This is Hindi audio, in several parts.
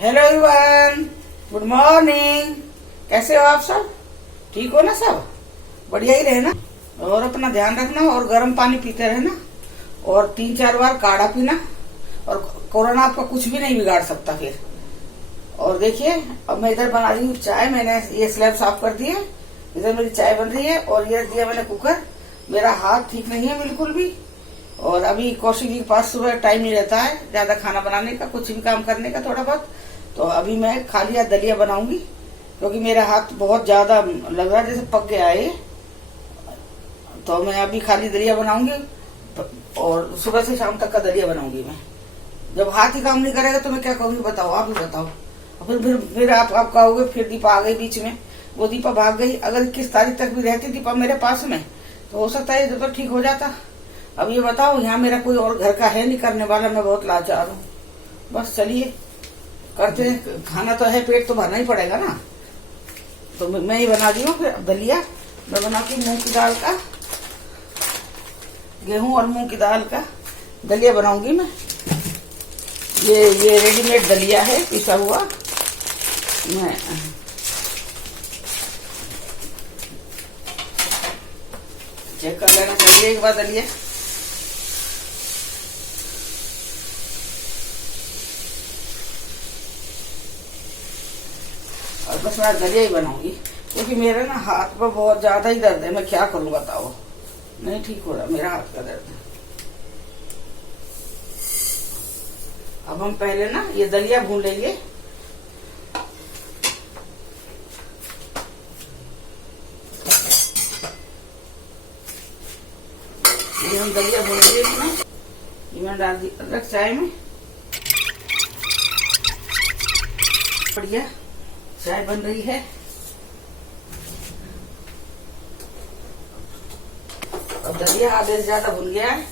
Hello everyone, good morning. कैसे हो आप सब? ठीक हो ना सब? बढ़िया ही रहे ना। और अपना ध्यान रखना और गर्म पानी पीते रहना और 3-4 बार काढ़ा पीना। और कोरोना आपका कुछ भी नहीं बिगाड़ सकता फिर। और देखिए, अब मैं इधर बना रही हूँ चाय। मैंने ये स्लैब साफ कर दिया, इधर मेरी चाय बन रही है और ये दिया मैंने कुकर। मेरा हाथ ठीक नहीं है बिल्कुल भी। और अभी कौशिक जी के पास सुबह टाइम नहीं रहता है ज्यादा खाना बनाने का, कुछ भी काम करने का थोड़ा बहुत। तो अभी मैं खाली हाथ दलिया बनाऊंगी क्योंकि मेरा हाथ बहुत ज्यादा लग रहा है जैसे पक गया है। तो मैं अभी खाली दलिया बनाऊंगी और सुबह से शाम तक का दलिया बनाऊंगी मैं। जब हाथ ही काम नहीं करेगा तो मैं क्या कहूंगी बताओ, आप ही बताओ। फिर आप कहोगे फिर दीपा आ गई बीच में। वो दीपा भाग गई। अगर 21 तारीख तक भी रहती दीपा मेरे पास में तो हो सकता है जब तो ठीक हो जाता। अब ये बताओ, यहाँ मेरा कोई और घर का है नहीं करने वाला, मैं बहुत लाचार हूँ। बस चलिए करते हैं। खाना तो है, पेट तो भरना ही पड़ेगा ना। तो मैं ही बना दी हूँ फिर दलिया। मैं बनाती हूँ मूंग की दाल का, गेहूं और मूंग की दाल का दलिया बनाऊंगी मैं। ये रेडीमेड दलिया है पिसा हुआ। मैं चेक कर लेना चाहिए एक बार दलिया। और बस मैं दलिया ही बनाऊंगी क्योंकि मेरे ना हाथ पर बहुत ज्यादा ही दर्द है। मैं क्या करूं बताओ, नहीं ठीक हो रहा मेरा हाथ का दर्द। अब हम पहले ना ये दलिया भून लेंगे। ये हम दलिया भूनेंगे इसमें। ये मैंने डाल दी अदरक चाय में। बढ़िया चाय बन रही है। अब दलिया आधे से ज्यादा भुन गया है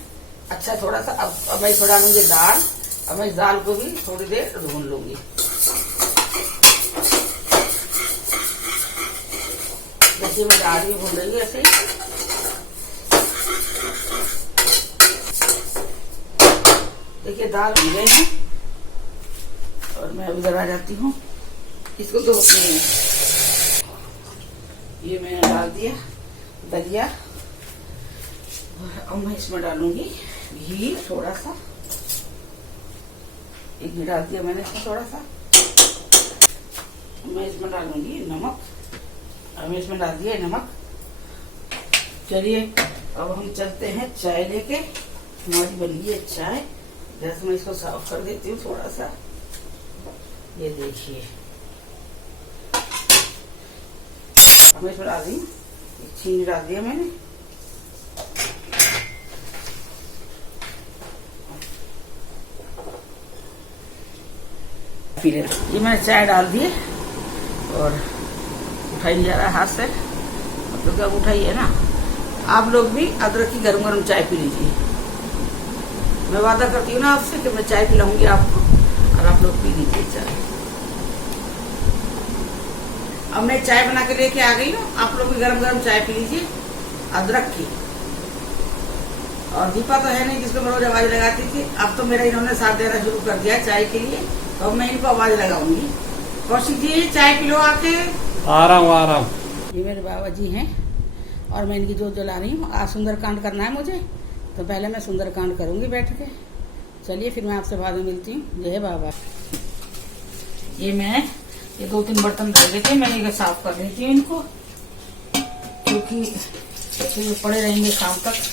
अच्छा थोड़ा सा। अब मैं इसमें डालूंगी दाल। अब मैं इस दाल को भी थोड़ी देर भून लूंगी। देखिए मैं दाल भी भून रही हूँ ऐसे ही। देखिए दाल भून गए हैं और मैं उधर आ जाती हूँ। इसको तो ये मैंने डाल दिया दलिया। अब मैं इसमें डालूंगी घी थोड़ा सा। एक घी डाल दिया मैंने इसमें थोड़ा सा। मैं इसमें डालूंगी नमक। अब मैं इसमें डाल दिया नमक। चलिए अब हम चलते हैं चाय लेके। हमारी बन गई है चाय। जैसे मैं इसको साफ कर देती हूँ थोड़ा सा। ये देखिए अब मैं इसमें डाल दी चीनी डाल दिया मैंने। ये मैंने चाय डाल दी और उठाई नहीं जा रहा हाथ से। तो क्या उठाई है ना। आप लोग भी अदरक की गरम गरम चाय पी लीजिए। मैं वादा करती हूँ ना आपसे कि मैं चाय पिलाऊंगी आपको और आप लोग पी लीजिए चाय। अब मैं चाय बना के लेके आ गई हूँ। आप लोग भी गरम गरम चाय पी लीजिए अदरक की। और दीपा तो है नहीं जिसको मैं रोज आवाज लगाती थी। अब तो मेरा इन्होंने साथ देना शुरू कर दिया चाय के लिए। तो मैं इनको आवाज लगाऊंगी। कौशिक जी चाय पी लो आके। आ रहा हूँ। ये मेरे बाबा जी हैं और मैं इनकी जोत जला रही हूँ। आज सुंदरकांड करना है मुझे, तो पहले मैं सुंदरकांड करूंगी बैठ के। चलिए फिर मैं आपसे बाद में मिलती हूँ। जय बाबा। ये 2-3 बर्तन रह गए थे, मैं ये साफ कर देती हूँ इनको क्योंकि ये पड़े रहेंगे शाम तक।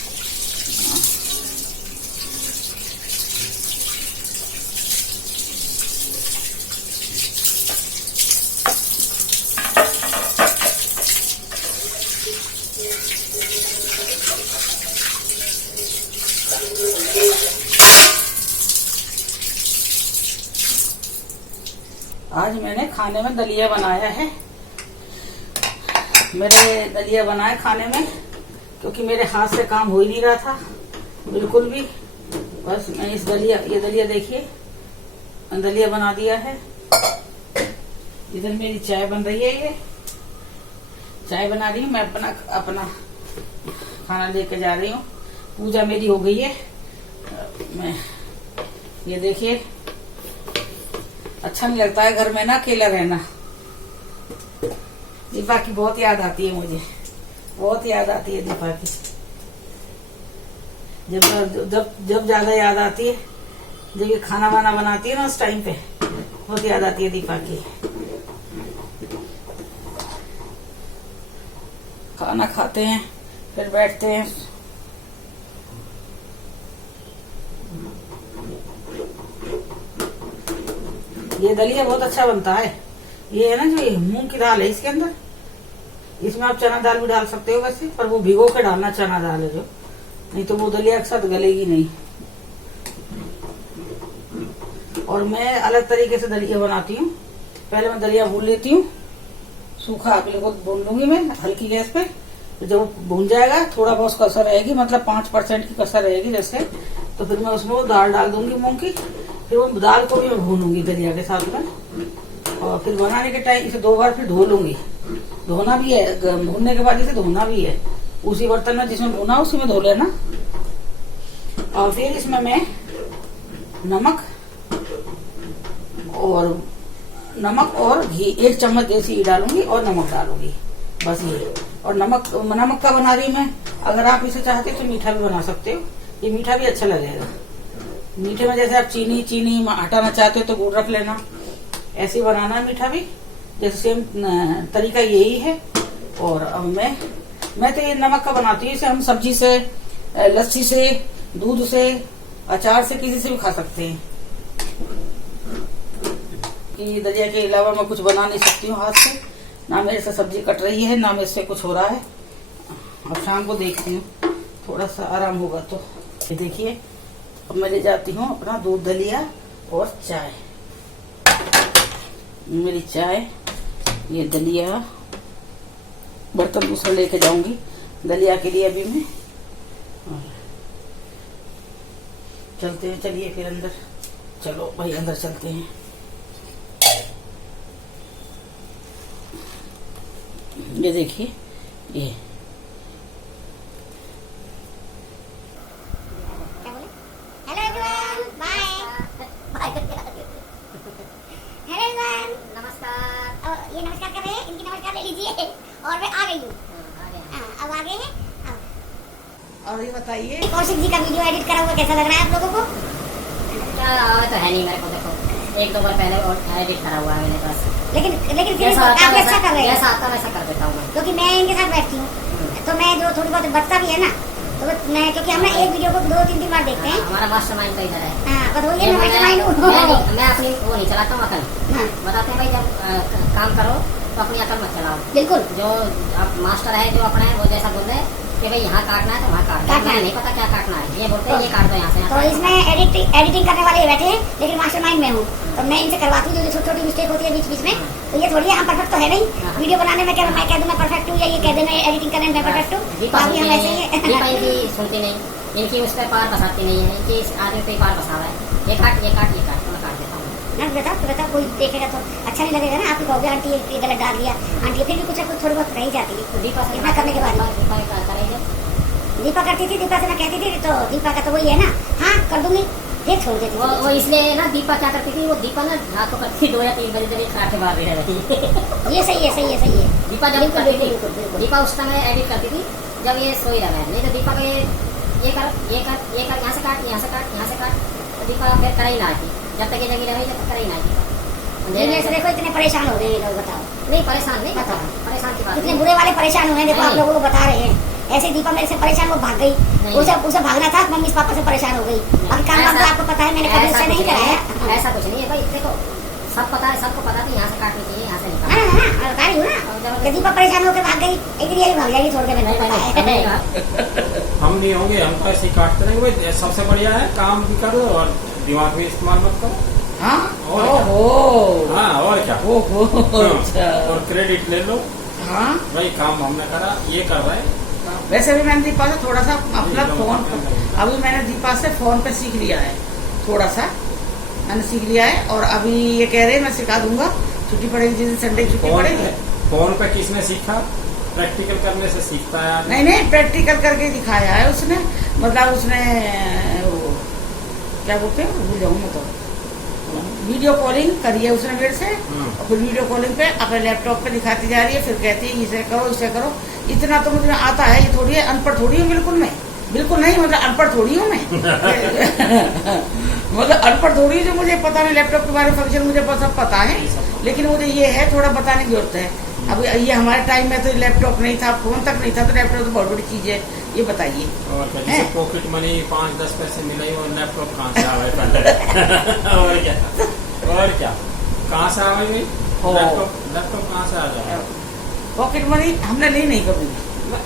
आज मैंने खाने में दलिया बनाया है। मेरे दलिया बनाए खाने में क्योंकि मेरे हाथ से काम हो ही नहीं रहा था बिल्कुल भी। बस मैं ये दलिया देखिए दलिया बना दिया है। इधर मेरी चाय बन रही है। ये चाय बना रही हूँ मैं। अपना खाना लेके जा रही हूँ। पूजा मेरी हो गई है। मैं ये देखिए अच्छा नहीं लगता है घर में ना अकेला रहना। दीपा की बहुत याद आती है मुझे, बहुत याद आती है दीपा की। जब जब जब ज्यादा याद आती है, जब ये खाना वाना बनाती है ना उस टाइम पे बहुत याद आती है दीपा की। खाना खाते हैं फिर बैठते हैं। ये दलिया बहुत अच्छा बनता है। ये है ना जो ये मूंग की दाल है इसके अंदर, इसमें आप चना दाल भी डाल सकते हो वैसे, पर वो भिगो के डालना चना दाल है जो, नहीं तो वो दलिया के साथ गलेगी नहीं। और मैं अलग तरीके से दलिया बनाती हूँ। पहले मैं दलिया भून लेती हूँ, सूखा बिल्कुल भून लूंगी मैं हल्की गैस पे। जब वो भून जाएगा थोड़ा बहुत कसर रहेगी, मतलब 5% की कसर रहेगी जैसे, तो फिर मैं उसमें वो दाल डाल दूंगी मूंग की। फिर वो दाल को भी मैं भूनूंगी दलिया के साथ में, और फिर बनाने के टाइम इसे 2 बार फिर धो लूंगी। धोना भी है, भूनने के बाद इसे धोना भी है। उसी बर्तन में जिसमें भुना उसी में धो लेना। और फिर इसमें मैं नमक और घी 1 चम्मच देसी घी डालूंगी और नमक डालूंगी, बस ये। और नमक का बना रही मैं। अगर आप इसे चाहते हो तो मीठा भी बना सकते हो, ये मीठा भी अच्छा लगेगा। मीठे में जैसे आप चीनी हटाना चाहते हो तो गुड़ रख लेना, ऐसे ही बनाना है मीठा भी। जैसे सेम तरीका यही है। और अब मैं तो ये नमक का बनाती हूँ। इसे हम सब्जी से, लस्सी से, दूध से, अचार से, किसी से भी खा सकते हैं। कि दलिया के अलावा मैं कुछ बना नहीं सकती हूँ हाथ से। ना मेरे से सब्जी कट रही है, ना मेरे से कुछ हो रहा है। अब शाम को देखती हूँ थोड़ा सा आराम होगा तो। ये देखिए अब मैं ले जाती हूँ अपना दूध दलिया और चाय। मेरी चाय, ये दलिया, बर्तन दूसरा लेके जाऊंगी दलिया के लिए अभी मैं। चलते हैं, चलिए फिर अंदर। चलो भाई अंदर चलते हैं। ये देखिए ये hello everyone, bye bye. Hello everyone, नमस्कार। ये नमस्कार कर रहे हैं, इनकी नमस्कार ले लीजिए। और मैं आ गई हूँ। अब आ गए हैं। और ये बताइए कौशिक जी का वीडियो एडिट करा हुआ कैसा लग रहा है आप लोगों को? क्या तो है नहीं मेरे को, देखो 1-2 बार पहले और एडिट करा हुआ है मैंने बस। लेकिन फिर जैसा आता काफी है अच्छा कर रहे हैं। जैसा आता है वैसा कर देता हूँ मैं। क्योंकि मैं इनके साथ बैठती हूँ तो मैं जो थोड़ी बहुत बचता भी है ना, तो मैं, क्योंकि हम ना एक वीडियो को 2-3 बार देखते हैं। हमारा मास्टरमाइंड तो इधर है। हाँ, बस वही है, मैं अपनी वो नहीं चलाता हूँ अकल। बताते हैं भाई जब काम करो तो अपनी अकल मत चलाओ। बिल्कुल। जो अब मास्टर है जो अपना है वो जैसा बोल रहे हैं कि भाई यहाँ काटना है तो वहाँ काटना है, नहीं पता क्या काटना है, ये बोलते हैं ये काट दो यहाँ से। तो इसमें एडिटिंग करने वाले बैठे हैं, लेकिन मास्टरमाइंड में हूँ, तो मैं इनसे करवाती हूँ। जो छोटी मिस्टेक होती है बीच बीच में, तो ये थोड़ी है, हम परफेक्ट तो है नहीं। वीडियो बनाने में क्या मैं कह दूँ मैं परफेक्ट हूँ, या ये कह देना एडिटिंग करने में मैं परफेक्ट हूँ। दीपा अभी हम ऐसे ही है। इनकी सुनती नहीं, इनकी उस पर पार बसाती नहीं है, इनकी आदमी पे पार बसा रहा है। ये काट तो मैं काट देता हूँ। ना बताओ कोई देखेगा तो अच्छा नहीं लगेगा ना। आप कहोगे आंटी ये गलत डाल दिया, आंटी फिर भी कुछ थोड़ी बहुत रह जाती है। दीपा से इतना करने के बाद दीपा करती थी, दीपा से मैं कहती थी, तो दीपा का तो वही है ना, हाँ कर दूंगी, फिर छोड़ देती वो इसलिए ना दीपा क्या करती थी, वो दीपा ना रात को करती 2 या 3 बजे तक खराटे मार रही रहती। ये सही है। दीपा जब करती थी, दीपा उस समय एडिट करती थी जब ये सोई रहा है। नहीं तो दीपा को ये कर यहाँ से काट, यहाँ से काट, तो दीपा फिर कर ही ना आती। जब तक ये जगी रही जब तक कर ही ना आती। मेरे से देखो इतने परेशान हो गए लोग, बताओ। नहीं परेशान नहीं, बताओ परेशान की बात इतने बुरे वाले परेशान हुए हैं, देखो आप लोगों को बता रहे हैं। ऐसे दीपा मेरे से परेशान, वो भाग गई। उसे भागना था, मम्मी पापा से परेशान हो गई। बाकी काम तो आपको पता है, मैंने कभी उससे नहीं कराया। ऐसा कुछ नहीं है भाई, देखो सब पता है, सबको पता है यहाँ से काटनी चाहिए, यहाँ से निकाल। हाँ, बता रही हूँ ना, दीपा परेशान होकर भाग गई, एक दिन ये भी भाग जाएगी छोड़ के। मैंने हम नहीं होंगे, हम तो ऐसे ही काटते रहेंगे भाई। सबसे बढ़िया है काम भी करो और दिमाग भी इस्तेमाल मत करो। हाँ और क्या, और क्रेडिट ले लो। हाँ भाई काम हमने करा, ये कर रहे हैं। वैसे भी मैंने दीपा से थोड़ा सा अपना फोन, अभी मैंने दीपा से फोन पे सीख लिया है, थोड़ा सा मैंने सीख लिया है। और अभी ये कह रहे हैं मैं सिखा दूंगा, छुट्टी पड़ेगी जिस दिन संडे छुट्टी पड़ेगी। फोन पे किसने सीखा? प्रैक्टिकल करने से सीखता है। नहीं प्रैक्टिकल करके दिखाया है उसने। मतलब उसने क्या बोलते हैं, भूल जाऊँ मैं तो। वीडियो कॉलिंग करी है उसने मेरे से, और फिर वीडियो कॉलिंग पे अपने लैपटॉप पे दिखाती जा रही है, फिर कहती है इसे करो इसे करो। इतना तो मुझे आता है, ये थोड़ी है अनपढ़ थोड़ी हूँ बिल्कुल मैं, बिल्कुल नहीं, मतलब अनपढ़ थोड़ी हूँ मैं मतलब अनपढ़ थोड़ी, जो मुझे पता नहीं लैपटॉप के बारे में फंक्शन मुझे सब पता है, लेकिन मुझे ये है थोड़ा बताने की जरूरत है। अब ये हमारे टाइम में तो लैपटॉप नहीं था, फोन तक नहीं था, तो लैपटॉप तो बहुत बड़ी चीज है। ये बताइए और क्या, जैसे पॉकेट मनी 5-10 पैसे मिले और लैपटॉप कहाँ से आवे पहले और क्या कहाँ से आवे भाई, लैपटॉप कहाँ से आ जाए। पॉकेट मनी हमने ली नहीं कभी,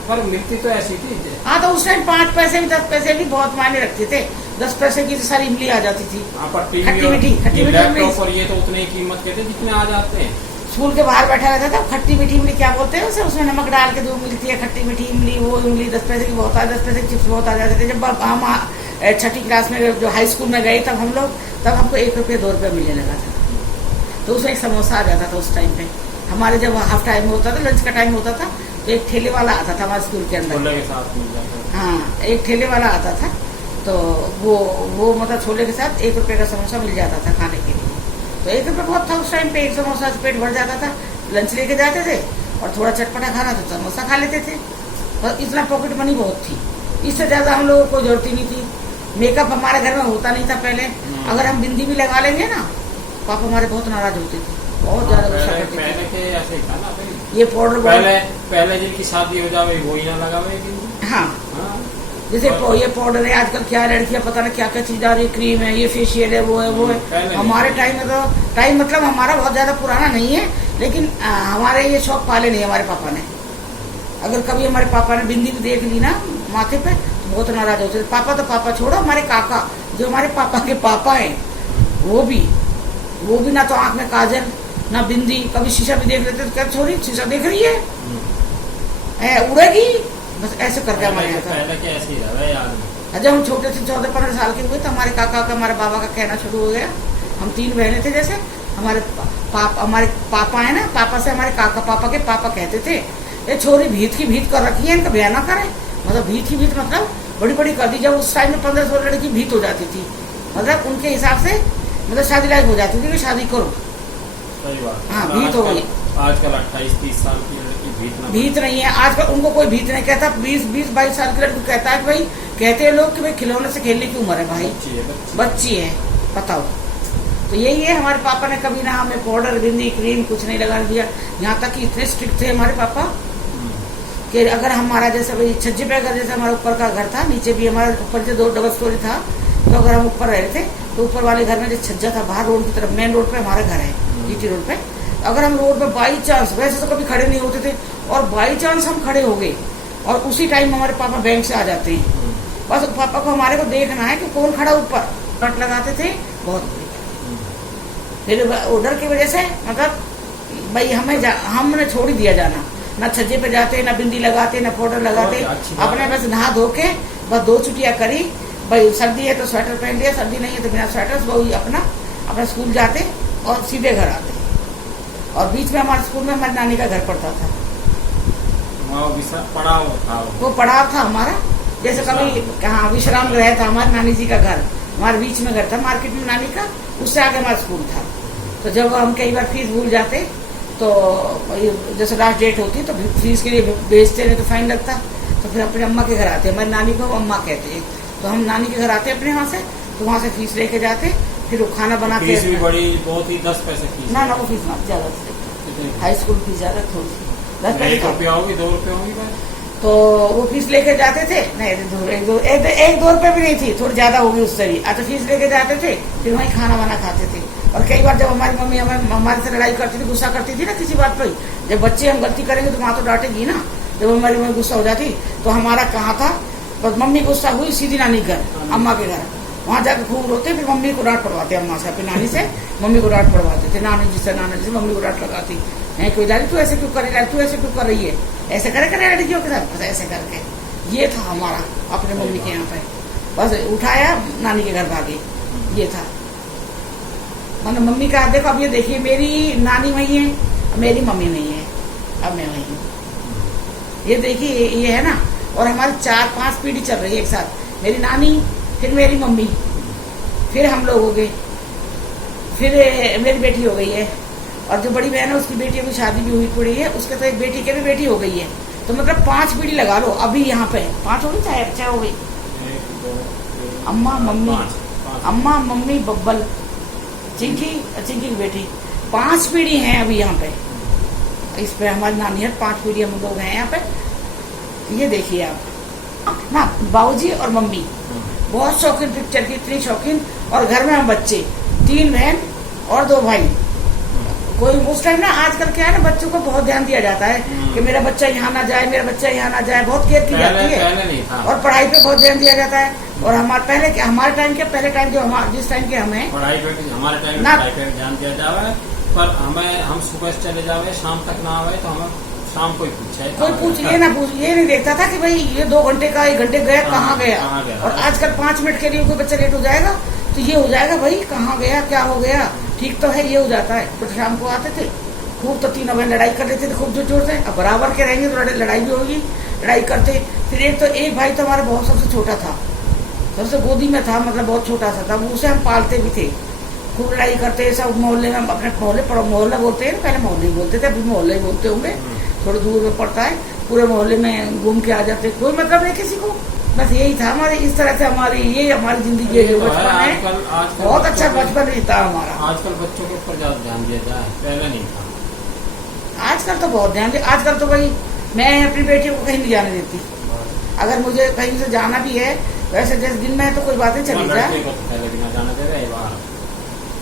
पर मिलती तो ऐसी थी। हाँ तो उस टाइम 5 पैसे भी 10 पैसे भी बहुत मायने रखते थे। 10 पैसे की तो सारी इमली आ जाती थी, खट्टी मीठी लैपटॉप और ये तो उतने ही कीमत के थे जितने आ जाते हैं। स्कूल के बाहर बैठा रहता था, खट्टी मीठी इमली क्या बोलते हैं उसे, उसमें नमक डाल के जो मिलती है खट्टी मीठी इमली, वो इमली 10 पैसे की बहुत आ, 10 पैसे की चिप्स बहुत आ जाते थे। जब हम 6ठी क्लास में जो हाई स्कूल में गए तब हम लोग, तब हमको 1 रुपये 2 रुपये मिलने लगा था, तो उसमें एक समोसा आ जाता था उस टाइम पे। हमारे जब हाफ टाइम होता था, लंच का टाइम होता था, तो एक ठेले वाला आता था हमारे स्कूल के अंदर के साथ मिल जाता। हाँ, एक ठेले वाला आता था, तो वो मतलब छोले के साथ 1 रुपये का समोसा मिल जाता था खाने के लिए। तो 1 रुपये बहुत था उस टाइम पे, एक समोसा से पेट भर जाता था। लंच लेके जाते थे और थोड़ा चटपटा खाना तो समोसा खा लेते थे, और इतना पॉकेट मनी बहुत थी, इससे ज्यादा हम लोगों को जरूरत ही नहीं थी। मेकअप हमारे घर में होता नहीं था पहले, अगर हम बिंदी भी लगा लेंगे ना, पापा हमारे बहुत नाराज होते थे, बहुत ज्यादा गुस्सा करते थे। पहले के ऐसे था ना भाई, ये पाउडर पहले जिनकी शादी हो जावे वो ही ना लगावे। हाँ, जैसे ये पाउडर है, आजकल क्या लड़कियां पता नहीं क्या क्या चीज आ रही है, क्रीम है, ये फेशियल है, वो है वो है। हमारे टाइम में तो, टाइम मतलब हमारा बहुत ज्यादा पुराना नहीं है, लेकिन हमारे ये शौक पाले नहीं हमारे पापा ने। अगर कभी हमारे पापा ने बिंदी भी देख ली ना माथे पे तो बहुत नाराज होते थे। पापा तो पापा छोड़ो, हमारे काका जो हमारे पापा के पापा हैं, वो भी ना तो आंख में काजल ना बिंदी, कभी शीशा भी देख लेते तो क्या छोरी शीशा देख रही है, उड़ेगी, बस ऐसे करके हमारे यहाँ था। पहले के ऐसे ही रहा यार। जब हम छोटे थे 14-15 साल के हुए तो हमारे काका का हमारे बाबा का कहना शुरू हो गया। हम 3 बहनें थे, जैसे हमारे पापा है ना, पापा से हमारे काका पापा के पापा कहते थे, ये छोरी भीत की भीत कर रखी है, इनका ब्याह ना करें। मतलब भीत की भीत मतलब बड़ी बड़ी कर दी। जब उस टाइम में 15-16 लड़की भीत हो जाती थी, मतलब उनके हिसाब से मतलब शादी लायक हो जाती थी कि शादी करो। सही बात। हाँ, भीत हो गई। आजकल 28-30 साल की लड़की भीत नहीं है आजकल, उनको कोई भीत नहीं कहता। 20-22 साल की लड़की कहता है कि भाई, कहते हैं लोग कि भाई खिलौने से खेलने की उम्र है भाई, बच्ची है, बताओ। तो यही है, हमारे पापा ने कभी ना हमें पाउडर बिंदी क्रीम कुछ नहीं लगा दिया। यहाँ तक कि इतने स्ट्रिक्ट थे हमारे पापा कि अगर हमारा जैसे भाई छज्जे पे, अगर जैसे हमारा ऊपर का घर था, नीचे भी हमारा ऊपर से 2 डबल स्टोरी था, तो अगर हम ऊपर रह रहे थे तो ऊपर वाले घर में जो छज्जा था बाहर रोड की तरफ, मेन रोड पे हमारा घर है, जीटी रोड पे। अगर हम रोड पे बाई चांस, वैसे तो कभी खड़े नहीं होते थे, और बाई चांस हम खड़े हो गए और उसी टाइम हमारे पापा बैंक से आ जाते हैं, बस पापा को हमारे को देखना है कि कौन खड़ा ऊपर, कट लगाते थे बहुत। फिर ऑर्डर की वजह से मतलब भाई हमने छोड़ ही दिया जाना, ना छज्जे पे जाते, ना बिंदी लगाते, ना पाउडर लगाते, अपने बस नहा धो के बस 2 छुट्टियां करी। भाई सर्दी है तो स्वेटर पहन लिया, सर्दी नहीं है तो बिना स्वेटर वही अपना स्कूल जाते और सीधे घर आते। और बीच में हमारे स्कूल में हमारी नानी का घर पड़ता था, वो पड़ाव था हमारा। जैसे कभी कहाँ विश्राम गृह था हमारी नानी जी का घर, हमारे बीच में घर था मार्केट में नानी का, उससे आगे हमारा स्कूल था। तो जब हम कई बार फीस भूल जाते तो जैसे लास्ट डेट होती तो फीस के लिए भेजते नहीं तो फाइन लगता, तो फिर अपने अम्मा के घर आते, हमारी नानी को अम्मा कहते हैं, तो हम नानी के घर आते अपने वहाँ से, तो वहाँ से फीस लेके जाते, फिर वो खाना बना के। फीस भी बड़ी बहुत ही 10 पैसे फीस। ना वो फीस ना ज्यादा, हाई स्कूल फीस ज्यादा थोड़ी सी, 10 पैसे 1 रुपया होगी 2 रुपये होगी। तो वो फीस लेके जाते थे, नहीं 1-2 रुपये भी नहीं थी, थोड़ी ज्यादा होगी उससे भी। अच्छा फीस लेके जाते थे, फिर वहीं खाना वाना खाते थे। और कई बार जब हमारी मम्मी हमारे से लड़ाई करती थी, गुस्सा करती थी ना किसी बात पर, जब बच्चे हम गलती करेंगे तो माँ तो डांटेगी ना, जब हमारी मम्मी गुस्सा हो जाती तो हमारा कहाँ था, बस मम्मी गुस्सा हुई सीधी नानी घर, अम्मा के घर, वहाँ जाकर खूब रोते, फिर मम्मी को डांट पड़वाते, अम्मा से अपनी नानी से मम्मी को डांट पड़वाते थे, नानी जी से मम्मी को डांट लगाती है, कोई डाली तू ऐसे क्यों करेगा, तू ऐसे क्यों कर रही है, ऐसे करे लड़कियों के साथ, बस ऐसे करके। ये था हमारा अपने मम्मी के यहाँ पे, बस उठाया नानी के घर भागे, ये था। मतलब मम्मी का देखो, अब ये देखिए मेरी नानी वही है, मेरी मम्मी नहीं है, अब मैं वही हूँ, ये देखिए ये है ना। और हमारी 4-5 पीढ़ी चल रही है एक साथ, मेरी नानी, फिर मेरी मम्मी, फिर हम लोग हो गए, फिर मेरी बेटी हो गई है, और जो बड़ी बहन है उसकी बेटी की शादी भी हुई पड़ी है, उसके तो एक बेटी की भी बेटी हो गई है। तो मतलब 5 पीढ़ी लगा लो अभी यहाँ पे। 5 हो गई, चाहे अच्छा हो गई। 1 2 3 अम्मा मम्मी 5 अम्मा मम्मी बब्बल चिंकी की बेटी, 5 पीढ़ी हैं अभी यहाँ पे। इस पे हमारी नानी है, 5 पीढ़ी हम लोग हैं यहाँ पे। ये देखिए आप ना, बाबूजी और मम्मी बहुत शौकीन पिक्चर की, इतनी शौकीन। और घर में हम बच्चे 3 बहन और 2 भाई। कोई उस टाइम ना, आजकल क्या है ना, बच्चों को बहुत ध्यान दिया जाता है कि मेरा बच्चा यहाँ ना जाए, मेरा बच्चा यहाँ ना जाए, बहुत केयर की जाती है। पहले नहीं था। और पढ़ाई पे बहुत ध्यान दिया जाता है। और हमारे टाइम के पहले टाइम जो जिस टाइम के हमें पढ़ाई पे हमारे टाइम ना- पढ़ाई पे ध्यान दिया जावे, पर हम सुबह से चले जावे, शाम तक ना आवे तो हमें शाम को ही पूछे। कोई ये नहीं देखता था कि भाई ये 2 घंटे का 1 घंटे गया, कहाँ गया। कहाँ गया। और आजकल 5 मिनट के लिए कोई बच्चा लेट हो जाएगा तो ये हो जाएगा, भाई कहाँ गया, क्या हो गया, ठीक तो है, ये हो जाता है। तो शाम को आते थे, खूब तो 3 बहन लड़ाई कर लेते थे, खूब जोर से। अब बराबर के रहेंगे तो लड़ाई भी होगी, लड़ाई करते। फिर एक भाई तो हमारा बहुत सबसे छोटा था, सबसे गोदी में था, मतलब बहुत छोटा सा था, उसे हम पालते भी थे। खूब लड़ाई करते, सब मोहल्ले में, अपने मोहल्ला बोलते हैं, पहले मोहल्ले बोलते थे, अभी मोहल्ले ही बोलते होंगे, थोड़ी दूर में पड़ता है। पूरे मोहल्ले में घूम के आ जाते, कोई मतलब नहीं किसी को। बस यही था हमारी, इस तरह से हमारी जिंदगी है, जो बचपन है, बहुत अच्छा बचपन रहता हमारा। आजकल बच्चों के ऊपर ज्यादा ध्यान दिया जाए, पहले नहीं था। आजकल तो बहुत ध्यान दे। आजकल तो भाई मैं अपनी बेटी को कहीं नहीं जाने देती। अगर मुझे कहीं से जाना भी है, वैसे जैसे दिन में है तो कोई बातें चली जाए लड़के को तो पहले भी ना जाने दे रहे बाहर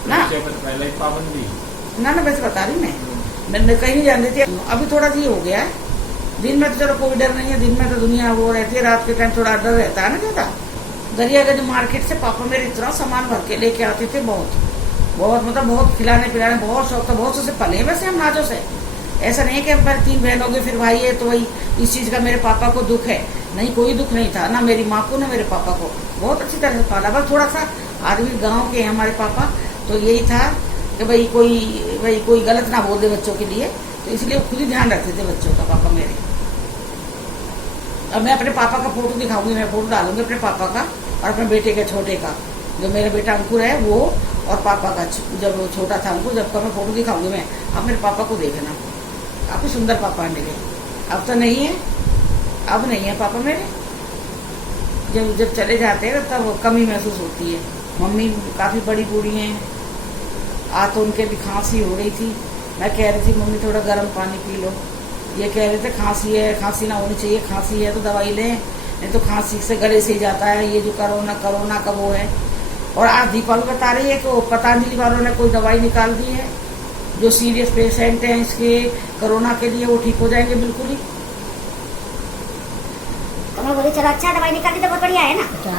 ना। लड़के को तो पहले ही पाबंदी। ना वैसे बता रही मैं कहीं नहीं जाने देती। अभी थोड़ा सा ये हो गया है, दिन में तो चलो कोई डर नहीं है, दिन में तो दुनिया वो रहती है, रात के टाइम थोड़ा डर रहता है ना ज्यादा। दरियागंज मार्केट से पापा मेरे इतना सामान भर के लेके आते थे, बहुत मतलब बहुत खिलाने पिलाने बहुत शौक था। बहुत से पले वैसे हम नाजों से, ऐसा नहीं कि हम 3 बहन हो गए फिर भाई है तो वही इस चीज का मेरे पापा को दुख है, नहीं कोई दुख नहीं था, ना मेरी माँ को ना मेरे पापा को। बहुत अच्छी तरह से पाला। बस थोड़ा सा आदमी गाँव के हैं हमारे पापा, तो यही था कि भाई कोई गलत ना बोल दे बच्चों के लिए, तो इसलिए खुद ही ध्यान रखते थे बच्चों का पापा मेरे। अब मैं अपने पापा का फोटो दिखाऊंगी, मैं फोटो डालूंगी अपने पापा का और अपने बेटे के छोटे का, जो मेरा बेटा अंकुर है वो, और पापा का जब वो छोटा था अंकुर, जब का मैं फोटो दिखाऊंगी मैं। अब मेरे पापा को देखना, काफी सुंदर पापा है मेरे। अब तो नहीं है, अब नहीं है पापा मेरे। जब चले जाते हैं तब कमी महसूस होती है। मम्मी काफी बड़ी बूढ़ी हैं, आज तो उनके भी खांसी हो रही थी। मैं कह रही थी मम्मी थोड़ा गर्म पानी पी लो, ये कह रहे थे खांसी है, खांसी ना होनी चाहिए, खांसी है तो दवाई लें, नहीं तो खांसी से गले से ही जाता है, ये जो कोरोना का वो है। और आज दीपा भी बता रही है कि पतंजलि वालों ने कोई दवाई निकाल दी है, जो सीरियस पेशेंट हैं इसके कोरोना के लिए वो ठीक हो जाएंगे बिल्कुल ही। तो मैं बोली चलो अच्छा दवाई निकाल दी तो बहुत बढ़िया है ना। क्या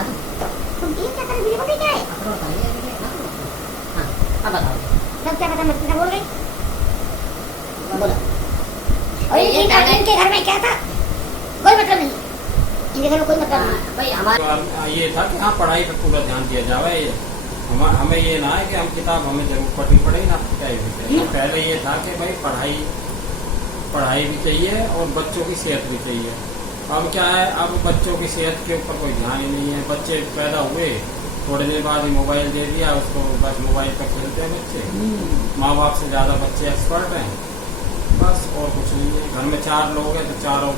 तुम ये क्या कर रही हो, क्या है अब बताओ। तब क्या पता मैं बोल गई। बोलो। और इनके घर में क्या था, कोई मतलब नहीं, इनके घर में कोई मतलब नहीं। भाई हमारे ये था कि हाँ पढ़ाई पे पूरा ध्यान दिया जाए, हमें ये ना है कि हम किताब हमें जरूर पढ़नी पड़ेगी ना पिटाई भी चाहिए। पहले ये था कि भाई पढ़ाई भी चाहिए और बच्चों की सेहत भी चाहिए। अब क्या है, अब बच्चों की सेहत के ऊपर कोई ध्यान ही नहीं है। बच्चे पैदा हुए, थोड़े दिन बाद ही मोबाइल दे दिया उसको, बस मोबाइल पर खेलते हैं बच्चे। माँ बाप से ज्यादा बच्चे एक्सपर्ट हैं, बस और कुछ नहीं है। घर में 4 लोग हैं तो चारों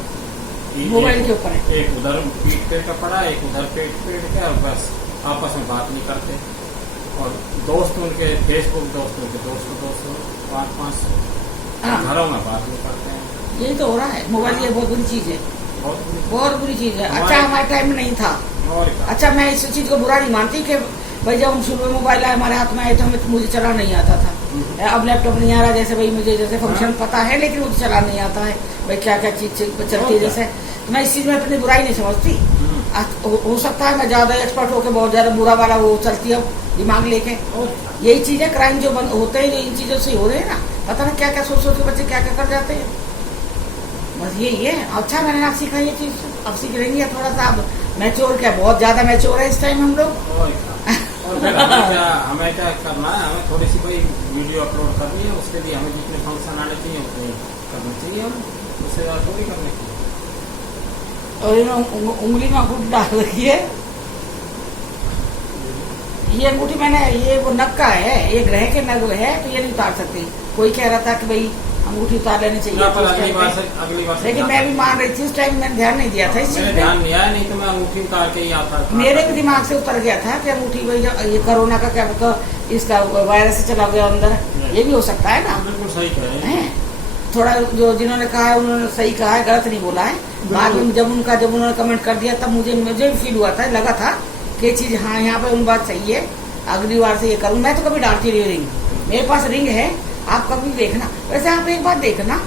मोबाइल के ऊपर है। एक उधर पीठ पे का पड़ा, एक उधर पेट का, और बस आपस में बात नहीं करते। और दोस्त उनके फेसबुक दोस्त उनके दोस्तों 500 घरों में बात नहीं करते हैं। यही तो हो रहा है। मोबाइल ये बहुत बुरी चीज है, बहुत बुरी चीज है। अच्छा हमारे टाइम में नहीं था। और अच्छा मैं इस चीज को बुरा नहीं मानती कि भाई जब हम शुरू में मोबाइल आए हमारे हाथ में आए तो हमें मुझे चलाना नहीं आता था। अब लैपटॉप नहीं आ रहा, जैसे भाई मुझे जैसे फंक्शन पता है लेकिन मुझे चलाना नहीं आता है, भाई क्या क्या चीज चलती है जैसे। मैं इस चीज में अपनी बुराई नहीं समझती। हो सकता है मैं ज्यादा एक्सपर्ट होकर बहुत ज्यादा बुरा वाला वो चलती है दिमाग लेके। यही चीजें क्राइम जो होते हैं, जो इन चीजों से हो रहे हैं ना, पता नहीं क्या क्या सोच के बच्चे क्या क्या कर जाते हैं। बस यही है। अच्छा मैंने ना सीखा ये चीज, अब सीख रही है थोड़ा सा। अब मैच्योर क्या, बहुत ज्यादा मैच्योर है इस टाइम हम लोग। और फिर हमें क्या करना है, हमें थोड़ी सी कोई वीडियो अपलोड करनी है, उसके लिए हमें जितने फंक्शन आने चाहिए उतने करना चाहिए, हम उससे ज्यादा थोड़ी करने चाहिए। और उंगली में अंगूठी डाल रखी है, ये अंगूठी मैंने, ये वो नग का है, ये ग्रह के नग है, तो ये नहीं उतार सकती। कोई कह रहा था कि भाई अंगूठी उतार लेनी चाहिए, ना, तो पर उस अगली टाइम बार पे- से अगली बार से लेकिन ध्यान मैं भी मान रही थी उस टाइम, मैंने ध्यान नहीं दिया था इस मैंने चीज पे। ध्यान नहीं आया, नहीं तो मैं अंगूठी उतार के ही आता था। मेरे भी दिमाग से उतर गया था कि अंगूठी भाई ये कोरोना का क्या पता, इसका वायरस से चला गया अंदर, ये भी हो सकता है ना। बिल्कुल सही कह रहे हैं। हैं? थोड़ा जो जिन्होंने कहा है उन्होंने सही कहा है, गलत नहीं बोला है। बाद में जब उन्होंने कमेंट कर दिया तब मुझे भी फील हुआ था, लगा था कि चीज हाँ यहाँ पे उन बात सही है, अगली बार से ये करूँ। मैं तो कभी डालती नहीं रिंग, मेरे पास रिंग है, आप कभी देखना। वैसे आप एक बात देखना,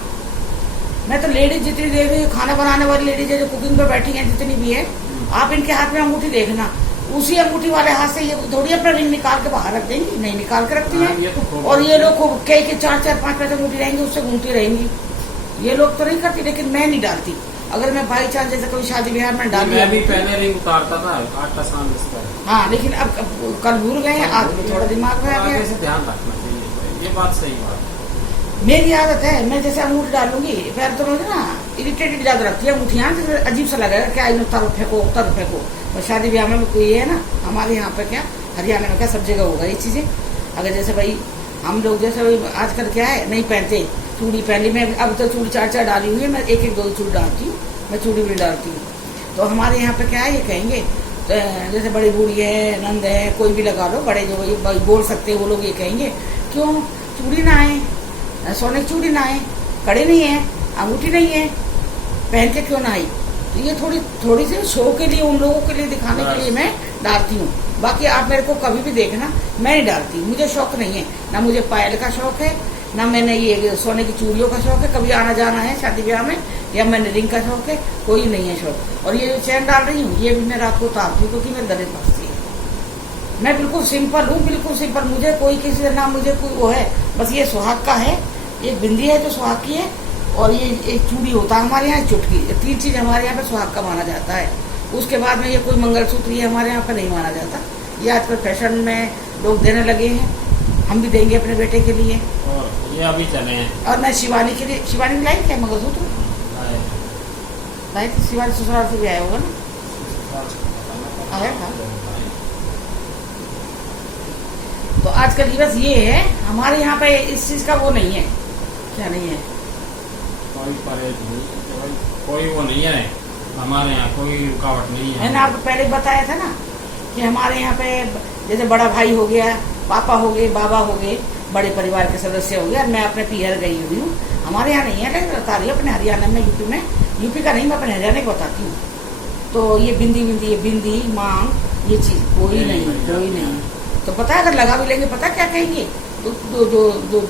मैं तो लेडीज जितनी देख रही हूँ, खाना बनाने वाली लेडीज है जो कुकिंग पे बैठी है जितनी भी है, आप इनके हाथ में अंगूठी देखना, उसी अंगूठी वाले हाथ से ये थोड़ी अपना रिंग निकाल के बाहर रख देंगी, नहीं निकाल के रखती हाँ, ये तो है। खूब और ये लोग खूब कई के 4-4, 5-5 अंगूठी रहेंगी, उससे घूमती रहेंगी। ये लोग तो नहीं करती, लेकिन मैं नहीं डालती। अगर मैं बाई चांस जैसे कोई शादी ब्याह में डाल मैं भी पहले रिंग उतारता था, आज का शाम इस पर। हाँ, लेकिन अब कल भूल गए हैं, आज भी थोड़ा दिमाग में आ आगे गया। से ध्यान रखना चाहिए, ये बात सही बात है। मेरी आदत है, मैं जैसे अंगूठी डालूंगी पैर तो मुझे ना इरिटेटेड ज्यादा रखती है अंगूठियां, जैसे अजीब सा लगेगा क्या इन उतारो फेंको। और शादी ब्याह में कोई है ना, हमारे यहाँ पे क्या हरियाणा में क्या सब जगह होगा ये चीजें। अगर जैसे भाई हम लोग जैसे भाई आजकल क्या है नहीं पहनते, चूड़ी पहन ली, मैं अब तो चूड़ी 4-4 डाली हुई है, मैं 1-1, 2 चूड़ी डालती हूँ, मैं चूड़ी भी डालती हूँ। तो हमारे यहाँ पे क्या है ये कहेंगे, जैसे बड़ी बूढ़ी है, नंद है, कोई भी लगा लो, बड़े जो बोल सकते हैं वो लोग ये कहेंगे क्यों चूड़ी ना आए, सोने की चूड़ी ना आए, कड़े नहीं है, अंगूठी नहीं है, पहन के क्यों ना आई। तो ये थोड़ी सी शो के लिए, उन लोगों के लिए दिखाने के लिए मैं डालती हूँ। बाकी आप मेरे को कभी भी देखना, मैं नहीं डालती, मुझे शौक नहीं है, ना मुझे पायल का शौक है, ना मैंने ये सोने की चूड़ियों का शौक है, कभी आना जाना है शादी ब्याह में, या मैंने रिंग का शौक है, कोई नहीं है शौक। और ये जो चैन डाल रही हूँ ये भी मैं रात को उतारती हूँ क्योंकि मेरे गले फंसती है। मैं बिल्कुल सिंपल हूँ, बिल्कुल सिंपल, मुझे कोई किसी से ना मुझे कोई वो है, बस ये सुहाग का है, एक बिंदी है जो सुहाग की है, और ये एक चूड़ी होता है हमारे यहाँ, चुटकी, 3 चीज हमारे यहाँ पे सुहाग का माना जाता है। उसके बाद में ये कोई मंगलसूत्र ये हमारे यहाँ पे नहीं माना जाता, ये आजकल फैशन में लोग देने लगे हैं, हम भी देंगे अपने बेटे के लिए। और ये अभी चले हैं। और मैं शिवानी के लिए, शिवानी में लाई क्या मंगलसूत्र लाई थी, शिवानी ससुराल से भी आया होगा ना, आया था। तो आजकल बस ये है हमारे यहाँ पे, इस चीज का वो नहीं है, क्या नहीं है, कोई परहेज नहीं, कोई वो नहीं है हमारे यहाँ, कोई रुकावट नहीं है। मैंने आपको पहले बताया था ना कि हमारे यहाँ पे जैसे बड़ा भाई हो गया, पापा हो गए, बाबा हो गए, बड़े परिवार के सदस्य हो गए, मैं अपने पीहर गई हुई हूँ। हमारे यहाँ नहीं है, लेकिन बता रही हूँ अपने हरियाणा में, यूपी में, यूपी का नहीं, मैं अपने हरियाणा को बताती हूँ। तो ये बिंदी मांग, ये चीज कोई नहीं। तो पता है अगर लगा भी लेंगे, पता क्या कहेंगे, जो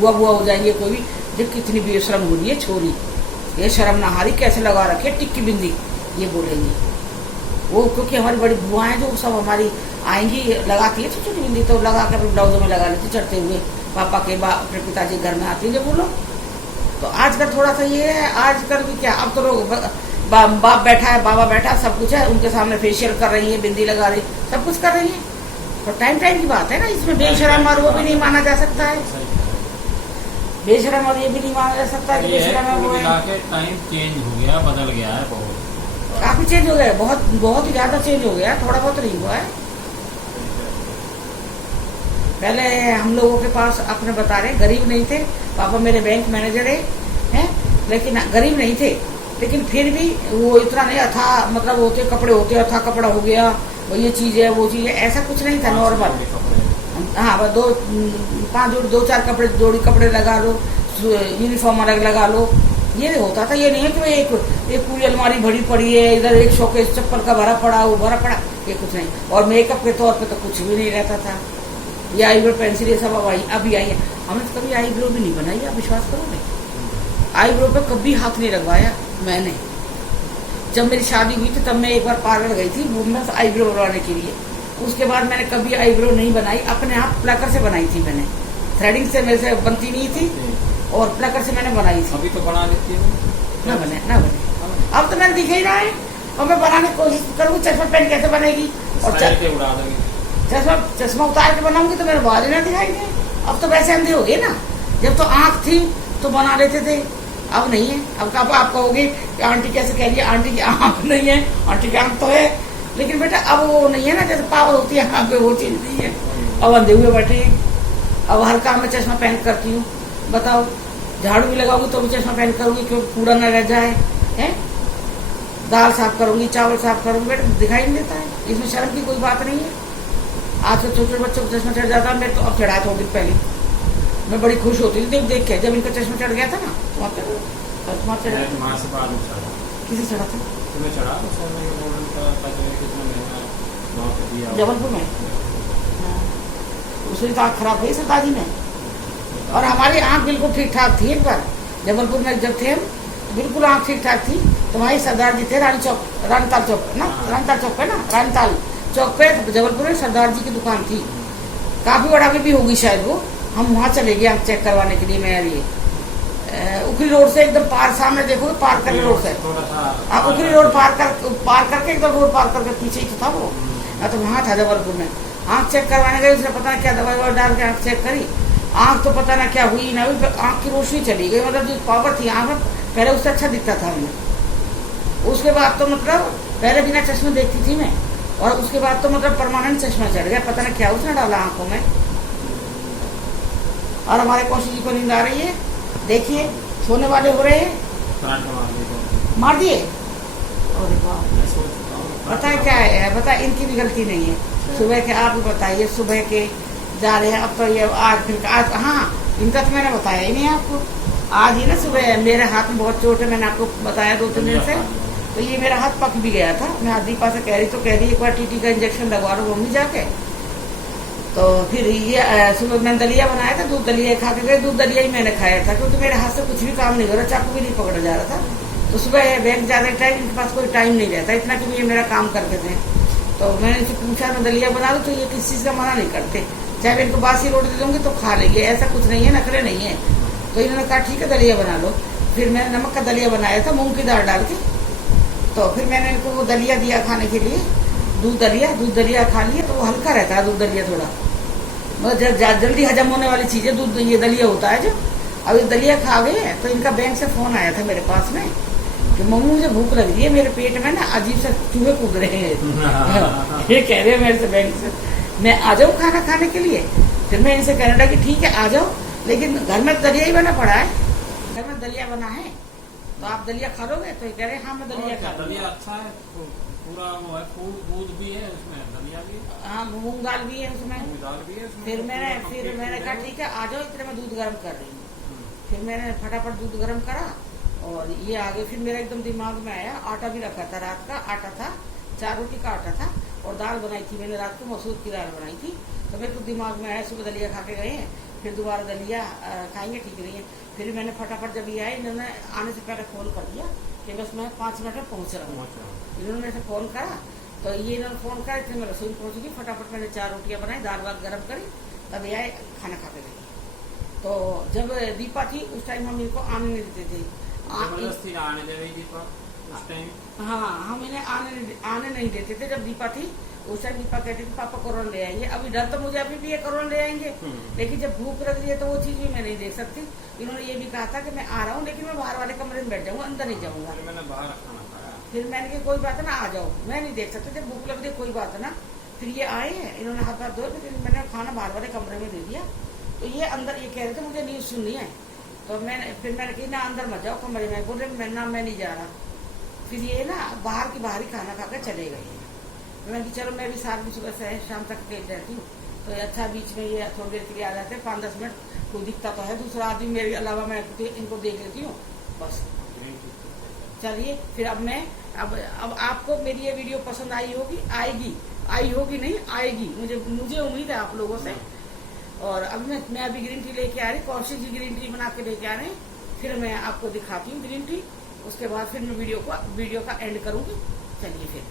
बुआ हो जाएंगे कोई भी, जब कितनी बेशरम हो रही है छोरी, ये शर्म नहारी कैसे लगा रखे टिक्की बिंदी, ये बोलेंगे वो। क्योंकि हमारी बड़ी बुआएं जो सब हमारी आएंगी लगाती है छोटी बिंदी, तो लगा के अपने ब्लाउजों में लगा लेती चढ़ते हुए, पापा के अपने पिताजी घर में आती है जब वो लोग। तो आजकल थोड़ा सा ये है, आजकल भी क्या, अब तो लोग बाप बैठा है, बाबा बैठा, सब कुछ है उनके सामने, फेशियल कर रही है, बिंदी लगा रही, सब कुछ कर रही है। तो टाइम की बात है ना, इसमें बेशरम और वो भी नहीं माना जा सकता है, बेशरम और ये भी नहीं माना जा सकता है कि बेशरम है वो है। टाइम चेंज हो गया, बदल गया है बहुत, काफी चेंज हो गया, बहुत ही ज्यादा चेंज हो गया, थोड़ा बहुत नहीं हुआ है। पहले हम लोगों के पास, अपने बता रहे, गरीब नहीं थे, पापा मेरे बैंक मैनेजर है, लेकिन गरीब नहीं थे, लेकिन फिर भी वो इतना नहीं था, मतलब होते कपड़े होते, अथा कपड़ा हो गया, वो ये चीज है वो चीज है, ऐसा कुछ नहीं था, नॉर्मल। हाँ, बस 2-4 कपड़े, जोड़ी कपड़े लगा लो, यूनिफॉर्म अलग लगा लो, ये होता था। ये नहीं है कि एक पूरी अलमारी भरी पड़ी है, इधर एक शोकेस चप्पल का भरा पड़ा, वो भरा पड़ा, ये कुछ नहीं। और मेकअप के तौर पे तो कुछ भी नहीं रहता था, ये आईब्रो पेंसिल ये सब अभी आई है। हमने तो कभी आईब्रो भी नहीं बनाई, आप विश्वास करोगे, आईब्रो पे कभी हाथ नहीं लगवाया मैंने। जब मेरी शादी हुई थी तब मैं एक बार पार्लर गई थी बस आईब्रो बनवाने के लिए, उसके बाद मैंने कभी आईब्रो नहीं बनाई, अपने आप प्लकर से बनाई थी मैंने, थ्रेडिंग से मेरे से बनती नहीं थी, और प्लकर से मैंने बनाई थी। अभी तो बना लेती हूँ, ना बने। अब तो मैंने दिखा ही रहा है, और मैं बनाने की कोशिश करूँगी, चश्मा पहन कैसे बनेगी, और उड़ा देंगे, चश्मा उतार के बनाऊंगी तो मेरे बाल ही ना दिखाई दे। अब तो वैसे अंधे हो गए ना, जब तो आंख थी तो बना लेते थे, अब नहीं है। अब आप कहोगे कि आंटी कैसे कह रही है, आंटी की आंख नहीं है, आंटी की आंख तो है, लेकिन बेटा अब वो नहीं है ना, जैसे पावर होती है यहाँ पे वो चीज नहीं है। अब अंधे हुए बैठे हैं। अब हर काम में चश्मा पहन करती हूँ, बताओ। झाड़ू भी लगाऊंगी तो भी चश्मा पहन करूंगी क्योंकि कूड़ा न रह जाए, है। दाल साफ करूंगी, चावल साफ करूंगी, बेटा दिखाई नहीं देता है। इसमें शर्म की कोई बात नहीं है। आज तो छोटे बच्चों को चश्मा चढ़ जाता है, मैं तो अब चढ़ाया 2 दिन पहले। मैं बड़ी खुश होती थी देख के, जब इनका चश्मा चढ़ गया था ना वहाँ पे चढ़ा। माँ से बाद में चढ़ा, किसे चढ़ा था? तुम्हें चढ़ा तो सोने के बोलन का कितना महंगा वहाँ पे दिया जबलपुर में। उसकी तो आँख खराब हुई सरदार में, और हमारी आँख बिल्कुल ठीक ठाक थी। एक बार जबलपुर में जब थे हम, बिल्कुल आँख ठीक ठाक थी। तो वहीं सरदार जी थे रानीताल चौक ना, रानीताल चौक पे ना, रानीताल चौक पे जबलपुर में सरदार जी की दुकान थी। काफी बड़ा भी होगी शायद वो। हम वहाँ चले गए आँख चेक करवाने के लिए। मेरे लिए उखरी रोड से एकदम पार, सामने देखो पार करके रोड से, उखरी रोड पार करके एकदम रोड पार करके पीछे ही तो था वो। तो वहाँ था जबलपुर में। आँख चेक करवाने गए, उसने पता नहीं क्या दवाई डाल के आँख चेक करी। आँख तो पता ना क्या हुई ना हुई, आँख की रोशनी चली गई। मतलब जो पावर थी आँख में पहले उससे अच्छा दिखता था हमें। उसके बाद तो मतलब पहले बिना चश्मे देखती थी मैं, और उसके बाद तो मतलब परमानेंट चश्मा चढ़ गया। पता नहीं क्या उसने डाला आंखों में। और हमारे कौशिक जी को नींद आ रही है, देखिए सोने वाले हो रहे हैं। मार दिए। पता है क्या है, पता है इनकी भी गलती नहीं है। सुबह के आप भी बताइए, सुबह के जा रहे हैं। अब तो ये आज हाँ, इनका तो मैंने बताया ही नहीं आपको। आज ही ना सुबह मेरे हाथ में बहुत चोट है, मैंने आपको बताया 2-3 दिन से। तो ये मेरा हाथ पक भी गया था। मैं दीपा से कह रही तो कह रही एक बार टीटी का इंजेक्शन लगवा लो मम्मी जाके। तो फिर ये सुबह मैंने दलिया बनाया था, दूध दलिया खा के गए। दूध दलिया ही मैंने खाया था क्योंकि मेरे हाथ से कुछ भी काम नहीं हो रहा, चाकू भी नहीं पकड़ा जा रहा था। तो सुबह बैंक ज्यादा टाइम, इनके पास कोई टाइम नहीं रहता इतना कि ये मेरा काम करते थे। तो मैंने इनसे पूछा ना दलिया बना लो, तो ये किसी चीज का मना नहीं करते। चाहे मैं इनको बासी रोटी दे दूंगी तो खा लेंगे, ऐसा कुछ नहीं है, नखरे नहीं है। तो इन्होंने कहा ठीक है दलिया बना लो। फिर मैंने नमक का दलिया बनाया था मूंग की दाल डाल के। तो फिर मैंने इनको वो दलिया दिया खाने के लिए, दूध दलिया खा लिया। तो वो हल्का रहता है दूध दलिया थोड़ा, मतलब जल्दी हजम होने वाली चीजें दूध ये दलिया होता है जो। अब ये दलिया खा गए तो इनका बैंक से फोन आया था मेरे पास में कि मम्मी मुझे भूख लग रही है, मेरे पेट में ना अजीब से चूहे कूद रहे हैं। ये कह रहे हैं मेरे से बैंक से, मैं आ जाऊँ खाना खाने के लिए। फिर मैं इनसे कहने लगी ठीक है आ जाओ, लेकिन घर में दलिया ही बना पड़ा है, घर में दलिया बना है तो आप दलिया खा लोगे? तो ये कह रहे हाँ मैं दलिया खा लूंगा। दलिया अच्छा है, पूरा वो है, दूध भी है उसमें, दलिया भी है, हाँ मूंग दाल भी है उसमें, दाल भी है उसमें। फिर मैंने कहा ठीक है आ जाओ, इतने में दूध गर्म कर रही हूँ। फिर मैंने फटाफट दूध गर्म करा और ये आगे। फिर मेरा एकदम दिमाग में आया, आटा भी रखा था, रात का आटा था, 4 रोटी का आटा था, और दाल बनाई थी मैंने रात को, मसूर की दाल बनाई थी। तो मेरे को दिमाग में आया सुबह दलिया खा के गए हैं, फिर दोबारा दलिया खाएंगे, ठीक नहीं है। फिर मैंने फटाफट जब ये आए, इन्होंने आने से पहले फोन कर दिया कि बस मैं 5 मिनट में पहुंच रहा हूँ। इन्होंने मेरे से फोन करा, तो ये इन्होंने फोन करा, इतने में रसोई पहुंच गई। फटाफट मैंने 4 रोटियां बनाई, दाल वाल गर्म करी, तब ये आए खाना खा के गए। तो जब दीपा थी उस टाइम हम इनको आने नहीं देते थे, जबरदस्ती आने दे रही दीपा उस टाइम। हाँ हम इन्हें आने नहीं देते थे जब दीपा थी। उस टाइम दीपा कहती थी पापा कोरोना ले आएंगे। अभी डर तो मुझे अभी भी है कोरोना ले आएंगे, लेकिन जब भूख लग रही है तो वो चीज भी मैं नहीं देख सकती। इन्होंने ये भी कहा था कि मैं आ रहा हूँ, लेकिन मैं बाहर वाले कमरे में बैठ जाऊंगा, अंदर नहीं जाऊंगा। मैंने बाहर खाना खाया। फिर मैंने कहा कोई बात है ना आ जाओ, मैं नहीं देख सकती, जब भूख लग रही कोई बात है ना। फिर ये आए हैं, इन्होंने हाथ हाथ धोए, फिर मैंने खाना बाहर वाले कमरे में दे दिया। तो ये अंदर ये कह रहे थे मुझे न्यूज सुननी है, तो फिर मैंने कही ना अंदर मत जाओ कमरे में। बोले मैं नहीं जा रहा। फिर ये ना बाहर की बाहर ही खाना खाकर चले गए। मैं कि चलो मैं भी साथ में सुबह से शाम तक देख रहती हूँ, तो अच्छा बीच में ये थोड़ी देर के लिए आ जाते हैं, 5-10 मिनट, कोई दिखता तो है दूसरा आदमी मेरे अलावा, मैं इनको देख लेती हूँ बस। चलिए फिर अब आपको मेरी ये वीडियो पसंद आई होगी, नहीं आएगी, मुझे उम्मीद है आप लोगों से। और अब मैं अभी ग्रीन टी लेके आ रही, कौशिक जी ग्रीन टी बना के लेके आ रहे हैं। फिर मैं आपको दिखाती हूँ ग्रीन टी, उसके बाद फिर मैं वीडियो का एंड करूंगी। चलिए फिर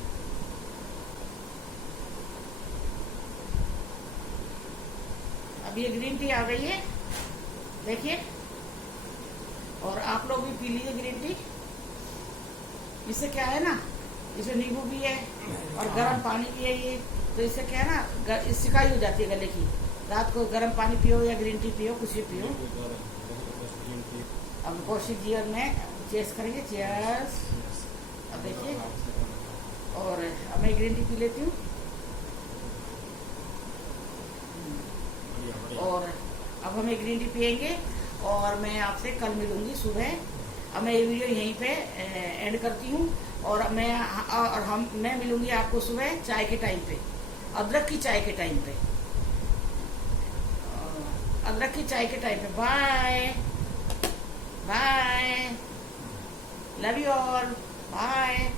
अब ये ग्रीन टी आ गई है, देखिए, और आप लोग भी पी लीजिए ग्रीन टी। इससे क्या है ना, इसमें नींबू भी है और गर्म पानी भी है ये, तो इससे क्या है ना सिकाई हो जाती है गले की। रात को गर्म पानी पियो या ग्रीन टी पियो, कुछ भी पियो। अब कौशिक जी और मैं चेस करेंगे, चेयर्स। अब देखिए, और अब मैं ग्रीन टी पी लेती हूँ। बढ़िया बढ़िया। और अब हमें ग्रीन टी पियेंगे और मैं आपसे कल मिलूंगी सुबह। अब मैं ये वीडियो यहीं पे एंड करती हूँ और मैं मिलूंगी आपको सुबह चाय के टाइम पे, अदरक की चाय के टाइम पे, अदरक की चाय के टाइम पे। Bye bye, love you all, bye.